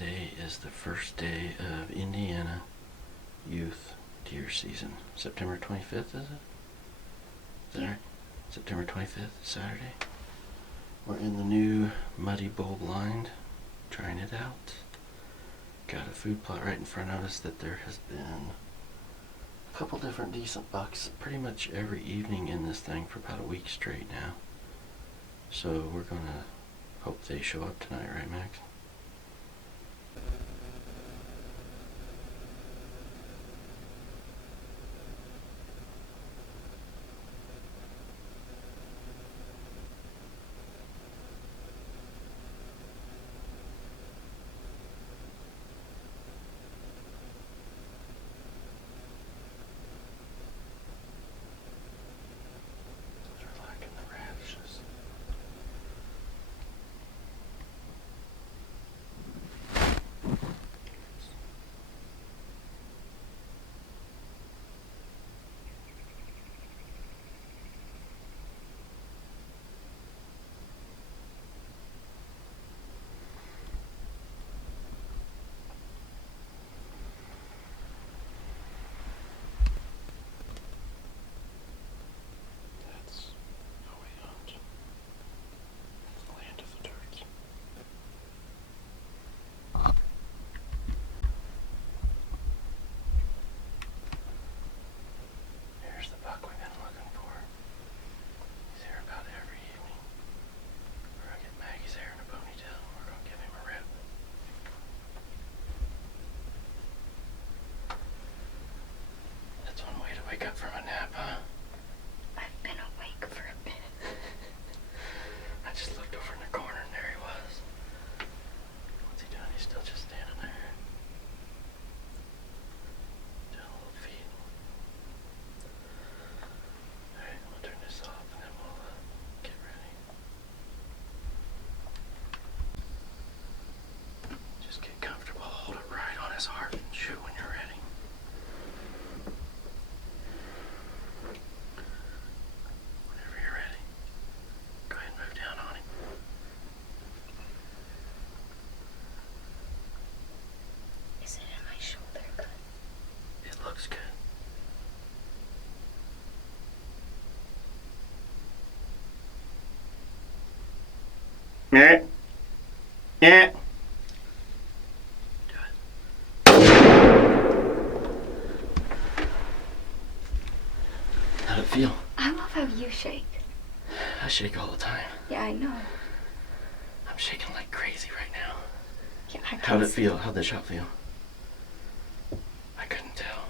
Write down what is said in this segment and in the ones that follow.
Today is the first day of Indiana youth deer season. September 25th, is it? Is that right? September 25th, Saturday. We're in the new muddy bowl blind, trying it out. Got a food plot right in front of us that there has been a couple different decent bucks pretty much every evening in this thing for about a week straight now. So we're gonna hope they show up tonight, right, Max? They're liking the radishes. That's how we hunt. The land of the turkey. Here's the buck we've been looking for. He's here about every evening. We're gonna get Maggie's hair in a ponytail and we're gonna give him a rip. That's one way to wake up from a nap, huh? I've been awake for a bit. I just looked over in the corner and there he was. What's he doing? He's still just standing there. Doing a little feed. Alright, I'm gonna turn this off and then we'll get ready. Just get comfortable, hold it right on his heart and shoot when you're ready. Whenever you're ready, go ahead and move down on him. Is it in my shoulder good? It looks good. Yeah. Yeah. How'd it feel? I love how you shake. I shake all the time. Yeah, I know. I'm shaking like crazy right now. Yeah, I can How'd it see. feel? How'd the shot feel? I couldn't tell.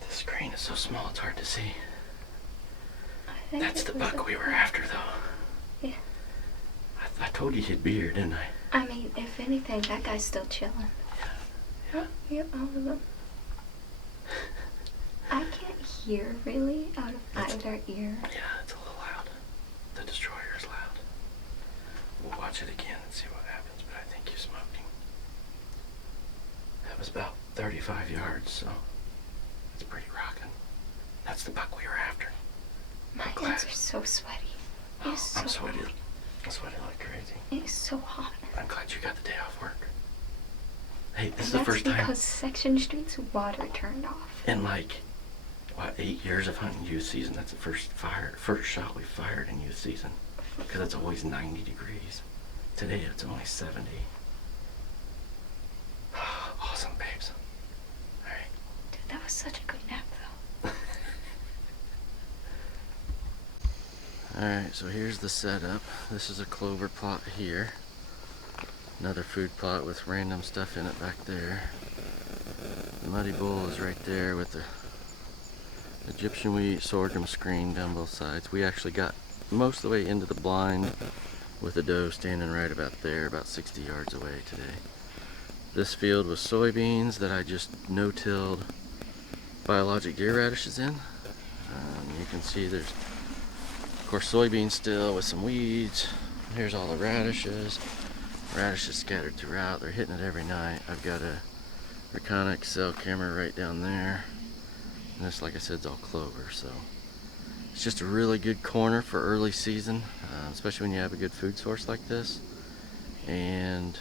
The screen is so small it's hard to see. I think That's it the was buck a- we were after though. Yeah. I told you he'd be here, didn't I? I mean, if anything, that guy's still chilling. Yeah. Yep, all of them. I can't hear really out of either ear. Yeah, it's a little loud. The destroyer is loud. We'll watch it again and see what happens, but I think you smoked him. That was about 35 yards, so it's pretty rocking. That's the buck we were after. My I'm glad. hands are so sweaty. Oh, It's so I'm sweaty. hot. I'm sweaty like crazy. It's so hot. I'm glad you got the day off work. Hey, this is And the first time because Section Street's water turned off. in like, what, 8 years of hunting youth season, that's the first shot we fired in youth season. Because it's always 90 degrees. Today it's only 70. Awesome, babes. Alright. Dude, that was such a good nap though. Alright, so here's the setup. This is a clover plot here. Another food plot with random stuff in it back there. The muddy bowl is right there with the Egyptian wheat sorghum screen down both sides. We actually got most of the way into the blind with the doe standing right about there, about 60 yards away today. This field was soybeans that I just no-tilled biologic deer radishes in. You can see there's, of course, soybeans still with some weeds. Here's all the radishes. Radishes scattered throughout. They're hitting it every night. I've got a Reconic cell camera right down there. And this, like I said, is all clover, so it's just a really good corner for early season, especially when you have a good food source like this. And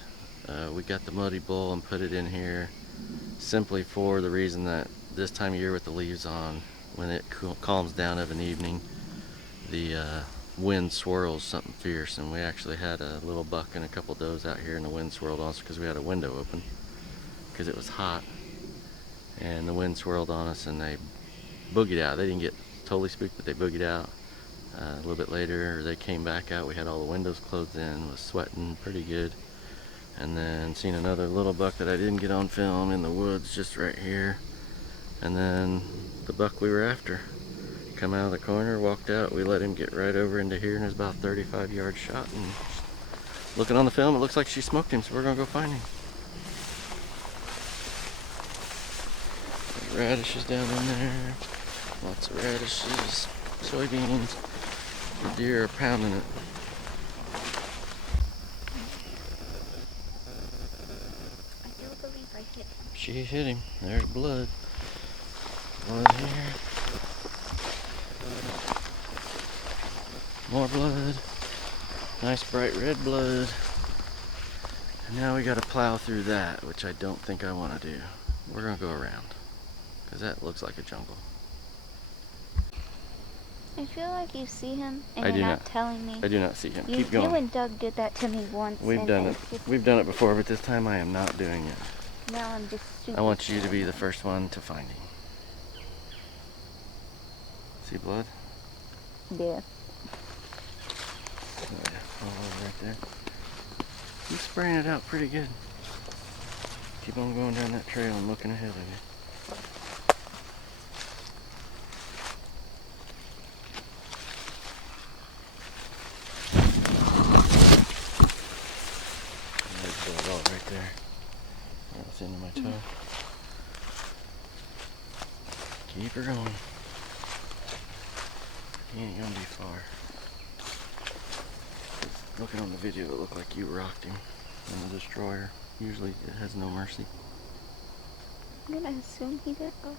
We got the Muddy Bull and put it in here simply for the reason that this time of year with the leaves on, when it calms down of an evening, the wind swirls something fierce, and we actually had a little buck and a couple does out here, and the wind swirled on us because we had a window open because it was hot, and the wind swirled on us and they boogied out. They didn't get totally spooked, but they boogied out. A little bit later they came back out. We had all the windows closed in, was sweating pretty good, and then seen another little buck that I didn't get on film in the woods just right here, and then the buck we were after come out of the corner, walked out. We let him get right over into here, and it was about 35 yard shot, and looking on the film it looks like she smoked him, so we're gonna go find him. There's radishes down in there, lots of radishes, soybeans. The deer are pounding it. I do believe I hit him. She hit him. There's blood. Blood here. More blood. Nice bright red blood. And now we gotta plow through that, which I don't think I want to do. We're gonna go around, because that looks like a jungle. I feel like you see him and I you're do not not. telling me. I do not see him. You, Keep going. You and Doug did that to me once. We've done it. We've done it before, but this time I am not doing it. Now I'm just super I want you to be the first one to find him. See blood? Yeah. Oh, yeah. All over right there. He's spraying it out pretty good. Keep on going down that trail and looking ahead of you. There's blood all right there. That's into my toe. Keep her going. He ain't gonna be far. Looking on the video, it looked like you rocked him in the destroyer. Usually it has no mercy. I'm gonna assume he did. Okay.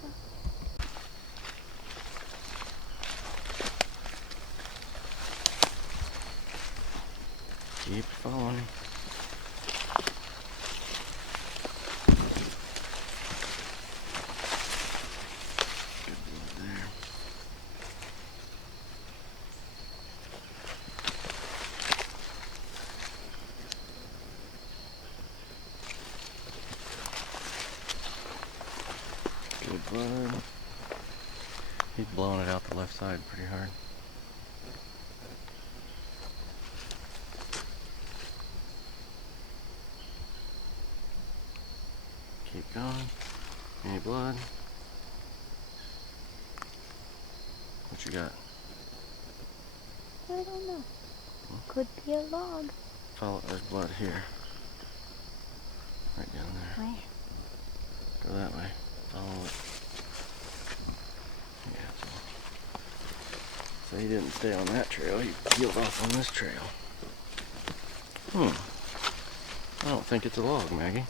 Keep following him. Good blood there. Good blood. He's blowing it out the left side pretty hard. Keep going. Any blood? What you got? I don't know. Could be a log. Follow. There's blood here. Right down there. Where? Go that way. Follow it. Yeah. So he didn't stay on that trail. He peeled off on this trail. I don't think it's a log, Maggie.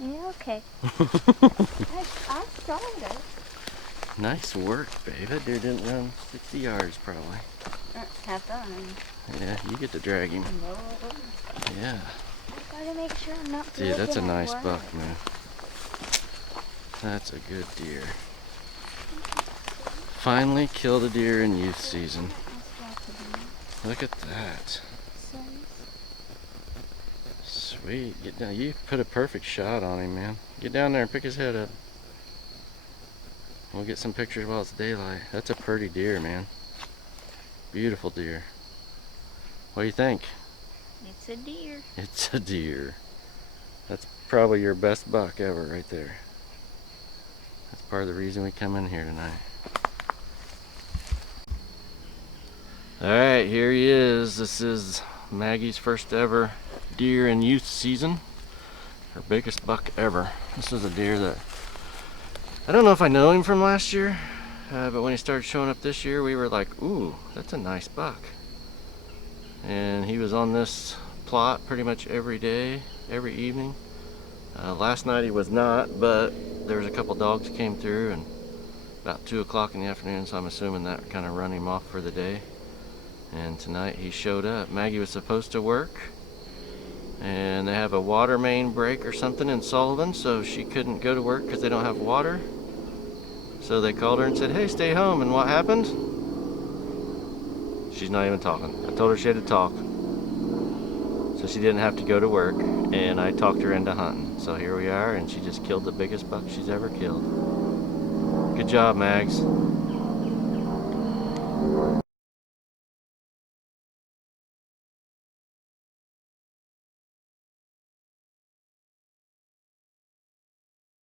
Yeah, okay. I saw it. Nice work, babe. That deer didn't run 60 yards probably. Have fun. Yeah, you get to drag him. No. Yeah. I gotta make sure I'm not. See, that's a looking at nice blood. buck, man. That's a good deer. Finally killed a deer in youth season. Look at that. Sweet. Get down. You put a perfect shot on him, man. Get down there and pick his head up. We'll get some pictures while it's daylight. That's a pretty deer, man. Beautiful deer. What do you think? It's a deer. It's a deer. That's probably your best buck ever right there. That's part of the reason we come in here tonight. Alright, here he is. This is Maggie's first ever deer in youth season. Her biggest buck ever. This is a deer that, I don't know if I know him from last year, but when he started showing up this year, we were like, ooh, that's a nice buck. And he was on this plot pretty much every day, every evening. Last night he was not, but there was a couple dogs came through, and about 2 o'clock in the afternoon, so I'm assuming that kind of run him off for the day. And tonight he showed up. Maggie was supposed to work And they have a water main break or something in Sullivan, so she couldn't go to work because they don't have water. So they called her and said, hey, stay home. And what happened? She's not even talking. I told her she had to talk, so she didn't have to go to work, and I talked her into hunting. So here we are, and she just killed the biggest buck she's ever killed. Good job, Mags.